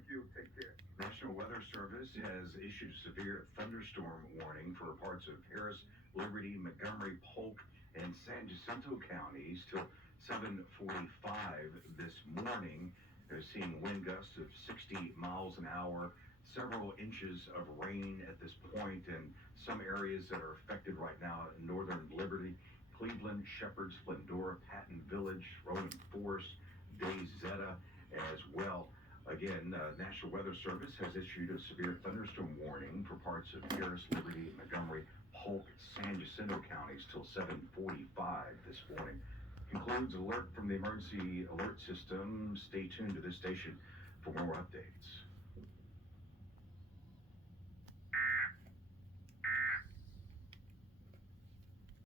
Thank you. Take care. National Weather Service has issued a severe thunderstorm warning for parts of Harris, Liberty, Montgomery, Polk, and San Jacinto counties till 7:45 this morning. They're seeing wind gusts of 60 miles an hour, several inches of rain at this point, and some areas that are affected right now in northern Liberty, Cleveland, Shepherd, Splendora, Patton Village, Rowan Forest, Day Zeta as well. Again, National Weather Service has issued a severe thunderstorm warning for parts of Harris, Liberty, Montgomery, Polk, San Jacinto counties till 7:45 this morning. Concludes alert from the emergency alert system. Stay tuned to this station for more updates.